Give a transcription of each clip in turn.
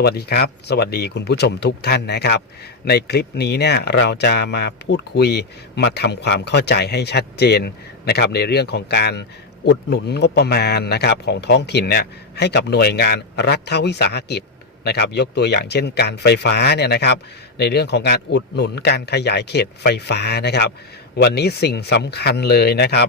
สวัสดีครับ สวัสดีคุณผู้ชมทุกท่านนะครับ ในคลิปนี้เนี่ยเราจะมาพูดคุยมาทำความเข้าใจให้ชัดเจนนะครับในเรื่องของการอุดหนุนงบประมาณนะครับของท้องถิ่นเนี่ยให้กับหน่วยงานรัฐวิสาหกิจนะครับยกตัวอย่างเช่นการไฟฟ้าเนี่ยนะครับ ในเรื่องของการอุดหนุนการขยายเขตไฟฟ้านะครับ วันนี้สิ่งสำคัญเลยนะครับ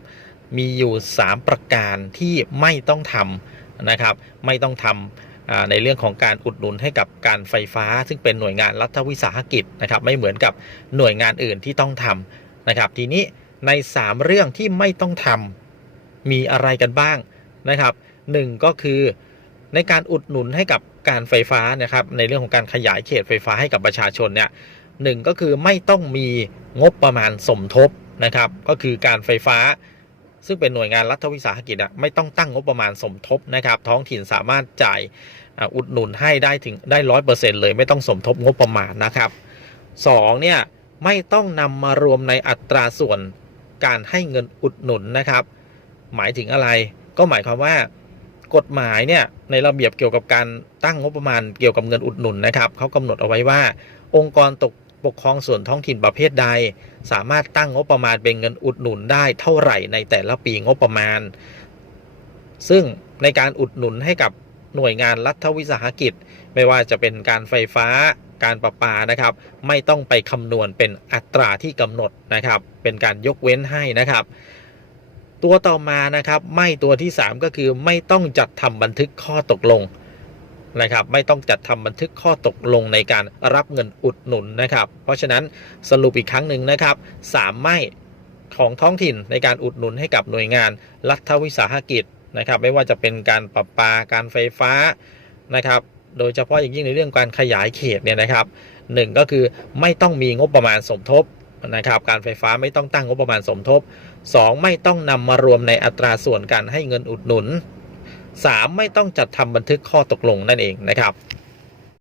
มีอยู่ 3 ประการที่ไม่ต้องทำนะครับ ไม่ต้องทำอ่า ในเรื่องของการอุดหนุนให้กับการไฟฟ้า ซึ่งเป็นหน่วยงานรัฐวิสาหกิจนะครับไม่เหมือนกับหน่วยงานอื่นที่ต้องทำนะครับทีนี้ใน 3 เรื่องที่ไม่ต้องทำมีอะไรกันบ้างนะครับหนึ่งก็คือในการอุดหนุนให้กับการไฟฟ้านะครับในเรื่องของการขยายเขตไฟฟ้าให้กับประชาชนเนี่ยหนึ่งก็คือไม่ต้องมีงบประมาณสมทบนะครับก็คือการไฟฟ้า ซึ่งเป็นหน่วยงานรัฐวิสาหกิจไม่ต้องตั้งงบประมาณสมทบนะครับ ท้องถิ่นสามารถจ่ายอุดหนุนให้ได้ถึงได้ร้อยเปอร์เซ็นต์เลยไม่ต้องสมทบงบประมาณนะครับสองเนี่ยไม่ต้องนำมารวมในอัตราส่วนการให้เงินอุดหนุนนะครับ หมายถึงอะไรก็หมายความว่ากฎหมายเนี่ยในระเบียบเกี่ยวกับการตั้งงบประมาณเกี่ยวกับเงินอุดหนุนนะครับเขากำหนดเอาไว้ว่า องค์กรตก ปกครองส่วนท้องถิ่นประเภทใด สามารถตั้งงบประมาณเป็นเงินอุดหนุนได้เท่าไหร่ในแต่ละปีงบประมาณ ซึ่งในการอุดหนุนให้กับหน่วยงานรัฐวิสาหกิจ ไม่ว่าจะเป็นการไฟฟ้าการประปานะครับ ไม่ต้องไปคำนวณเป็นอัตราที่กำหนดนะครับ เป็นการยกเว้นให้นะครับ ตัวต่อมานะครับ ไม่ตัวที่ 3 ก็คือไม่ต้องจัดทำบันทึกข้อตกลง นะครับ ไม่ต้องจัดทำบันทึกข้อตกลงในการรับเงินอุดหนุนนะครับ เพราะฉะนั้นสรุปอีกครั้งหนึ่งนะครับสามไม่ของท้องถิ่นในการอุดหนุนให้กับหน่วยงานรัฐวิสาหกิจนะครับ ไม่ว่าจะเป็นการประปาการไฟฟ้านะครับโดยเฉพาะอย่างยิ่งในเรื่องการขยายเขตเนี่ยนะครับหนึ่งก็คือไม่ต้องมีงบประมาณสมทบนะครับการไฟฟ้าไม่ต้องตั้งงบประมาณสมทบ 2. ไม่ต้องนำมารวมในอัตราส่วนการให้เงินอุดหนุน 3. ไม่ต้องจัดทำบันทึกข้อตกลงนั่นเองนะครับ